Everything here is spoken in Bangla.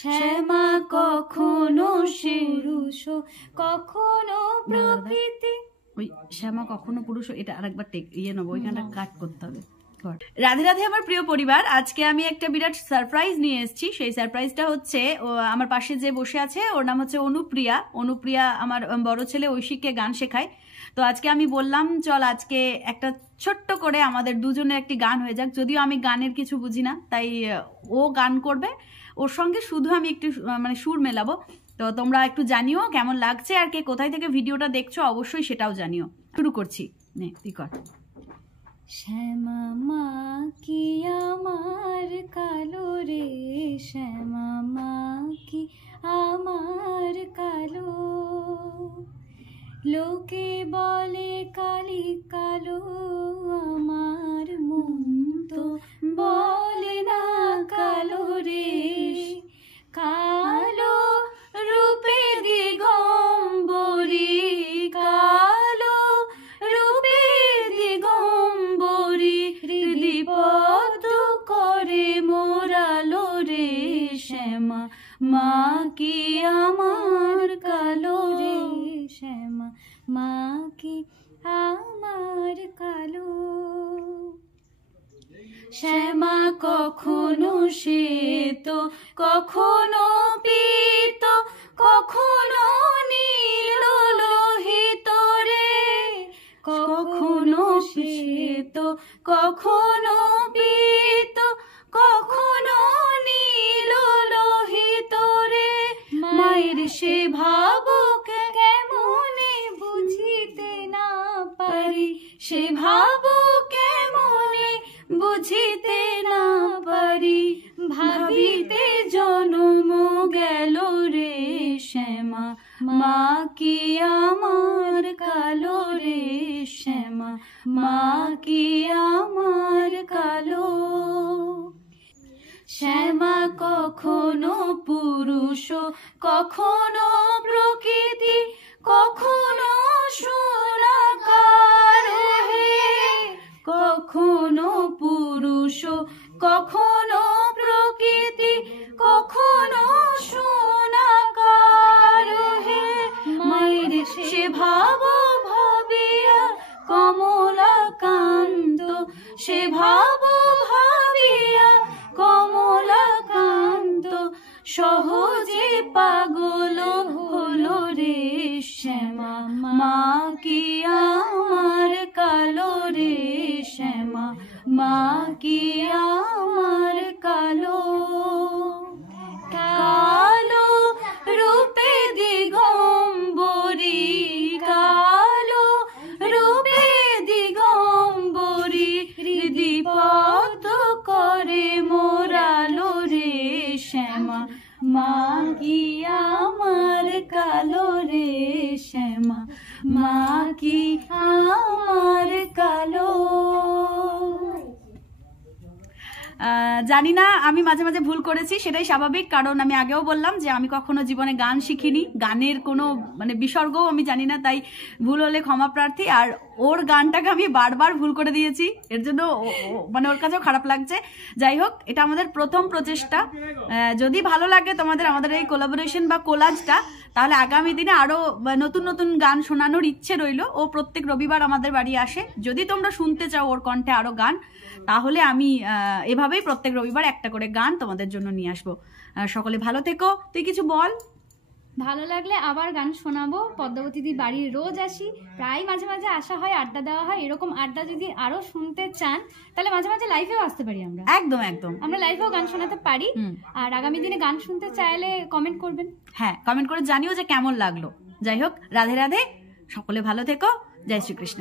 শ্যামা কখনো পুরুষ কখনো প্রকৃতি। ওই শ্যামা কখনো পুরুষ, এটা আরেকবার নেবো, ওইখানটা কাট করতে হবে। রাধে রাধে আমার প্রিয় পরিবার, আজকে আমি একটা বিরাট সারপ্রাইজ নিয়ে এসেছি। সেই সারপ্রাইজটা হচ্ছে, আমার পাশে যে বসে আছে ওর নাম হচ্ছে অনুপ্রিয়া। অনুপ্রিয়া আমার বড় ছেলে ঐশিককে গান শেখায়। তো আজকে আমি বললাম চল আজকে একটা ছোট্ট করে আমাদের দুজনের একটি গান হয়ে যাক। যদিও আমি গানের কিছু বুঝি না, তাই ও গান করবে, ওর সঙ্গে শুধু আমি একটু মানে সুর মেলাবো। তো তোমরা একটু জানিও কেমন লাগছে, আর কে কোথায় থেকে ভিডিওটা দেখছো অবশ্যই সেটাও জানিও। শুরু করছি, নে তুই কর। শ্যামা মা কি আমার কালো রে, শ্যামা মা কি আমার কালো, লোকে বলে কালি কালো, আমার মন তো বলে না কালো রে, কালো রূপে দিগম্বরী, কালো রূপে দিগম্বরী, হৃদিপদ করে মোরালো রে, শ্যামা মা কি আমার কালো রে, শ্যামা মা কি আমার কালো। শ্যামা কখনো শ্বেত কখনো পীত কখনো নীল লোহিত রে, কখনো শ্বেত কখনো পীত কখনো নীল লোহিত রে, মায়ের সে ভাবকে কেমনে বুঝিতে না পারি, সে ভাব কেমনে বুঝিতে না পারি, ভাবিতে জনম গেল রে, শ্যামা মা কি আমার কালো রে, শ্যামা মা কি আমার কালো। শ্যামা কখনো পুরুষ কখনো প্রকৃতি কখনো সোনাকার হে, কখনো পুরুষ কখনো প্রকৃতি কখনো সোনাকার হে, মায়ের সে ভাব ভাবিয়া কমলাকান্ত, সে ভাব ভাবিয়া কমলাকান্ত, সহজে পাগল হলো রে, শ্যামা মা কি আমার কালো রে, শ্যামা মা কি আমার কালো, কালো রূপে দিগম্বরী, কালো রূপে দিগম্বরী, হৃদিপদ করে মোরালো রে, শ্যামা মা কি আমার কালো রে, শ্যামা মা কি আমার কালো। জানি না, আমি মাঝে মাঝে ভুল করেছি, সেটাই স্বাভাবিক, কারণ আমি আগেও বললাম যে আমি কখনো জীবনে গান শিখিনি, গানের কোনো মানে বিসর্গও আমি জানি না, তাই ভুল হলে ক্ষমা প্রার্থী। আর ওর গানটাকে আমি বারবার ভুল করে দিয়েছি, এর জন্য মানে ওর কাছেও খারাপ লাগছে। যাই হোক, এটা আমাদের প্রথম প্রচেষ্টা। যদি ভালো লাগে তোমাদের আমাদের এই কোলাবোরেশন বা কোলাজটা, তাহলে আগামী দিনে আরো নতুন নতুন গান শোনানোর ইচ্ছে রইল। ও প্রত্যেক রবিবার আমাদের বাড়ি আসে, যদি তোমরা শুনতে চাও ওর কণ্ঠে আরো গান, তাহলে আমি এভাবেই প্রত্যেক রবিবার একটা করে গান তোমাদের জন্য নিয়ে আসবো। সকলে ভালো থেকো, তুই কিছু বল। ভালো লাগলে আবার গান শোনাবো। পদ্মাবতীদি বাড়ির রোজ আসি, প্রায় মাঝে মাঝে আসা হয়, আড্ডা দেওয়া হয়। এরকম আড্ডা যদি আরো শুনতে চান তাহলে মাঝে মাঝে লাইভেও আসতে পারি আমরা। একদম একদম, আমরা লাইভেও গান শোনাতে পারি। আর আগামী দিনে গান শুনতে চাইলে কমেন্ট করবেন। হ্যাঁ, কমেন্ট করে জানিও যে কেমন লাগলো। যাই হোক, রাধে রাধে, সকলে ভালো থেকো, জয় শ্রীকৃষ্ণ।